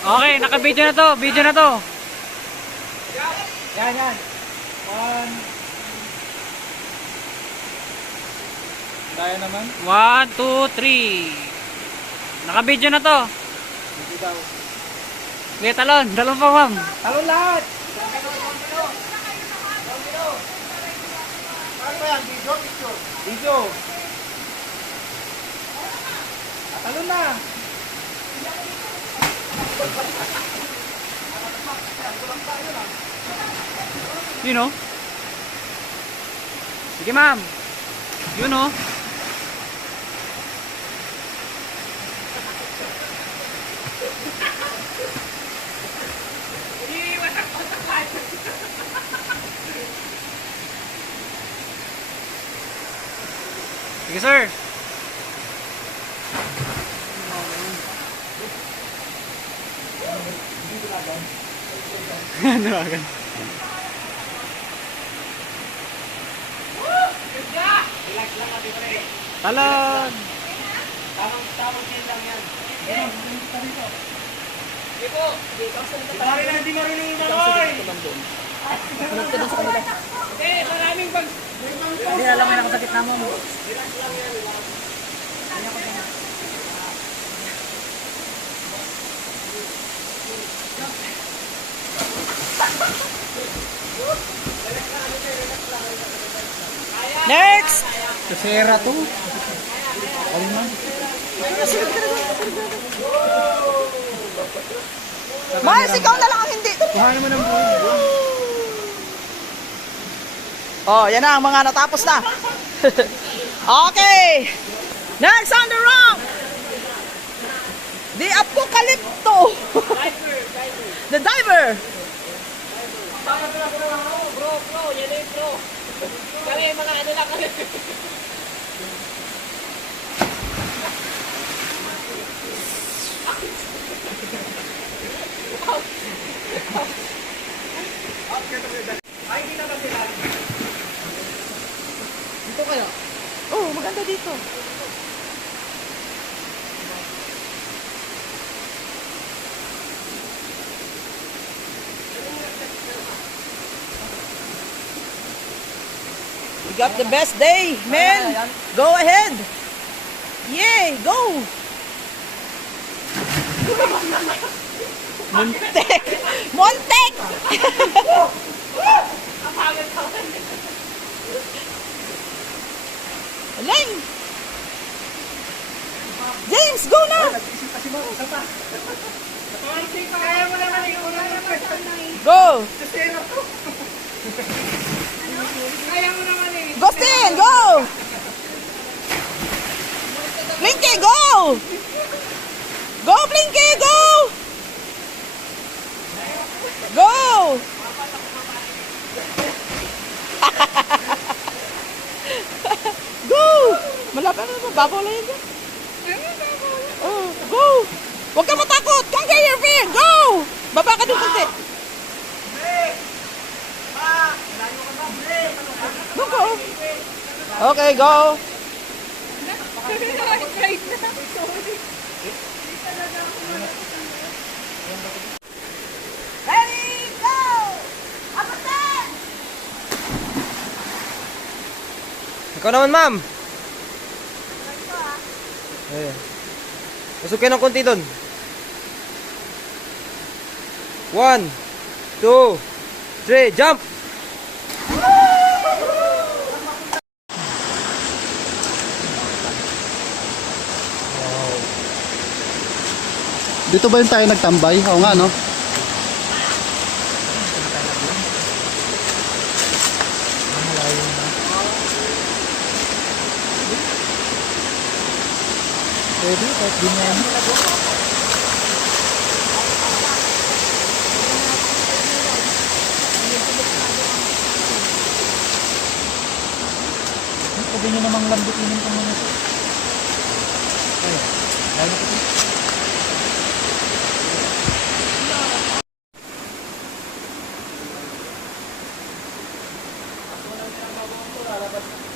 Okay, naka-video na to. Video na to. Yan, yan. One. Kaya naman. 1, 2, 3. Naka-video na to. Hindi daw. May talon. Talon pa, ma'am. Talon lahat. Ano ba yan? Video? Picture? Video. Talon na. You know? Sige, ma'am. You know? Sige, sir. Dalagan. Relax lang natin, pre. Talon. Tamang chill lang yan. Dito. Bari na hindi marunong umakoy. Maraming bag. Hindi alam mo na ako sa gitna mo. Relax lang yan. Next! Kasera to. Ano man? Mars, ikaw na lang ang hindi. Kuha naman ang buhay. Oh, yan na ang mga natapos na. Okay. Next on the round. The Apocalypto. The diver. Bro, yan eh, bro. Kali, mga ano lang kali. Ay, hindi naman sila. Dito kayo. Oh, maganda dito. You got the best day, man. Go ahead. Yay, go. Montek. Montek. Aling. James, go na. Kaya mo naman eh. Una naman. Go. Kasera to. Kaya mo naman eh. Gustin, go. Blinky, go. Go, Blinky, go. Go. Go. Malapit na ba? Babaw lang yun dyan. Oh, go. Huwag ka matakot. Conquer your fear. Go. Baba ka doon konti. Go, go. Okay, go. Ready, go. Abutin. Ikaw naman, ma'am. Ayan. Masukin ng konti doon. 1, 2, 3, jump! Dito ba yung tayo nagtambay? Oo nga, no? Pwede, kahit di mo. Pwede nyo namang lambutinin ko muna siya. Ayun, lalo ko ito. Lalabas.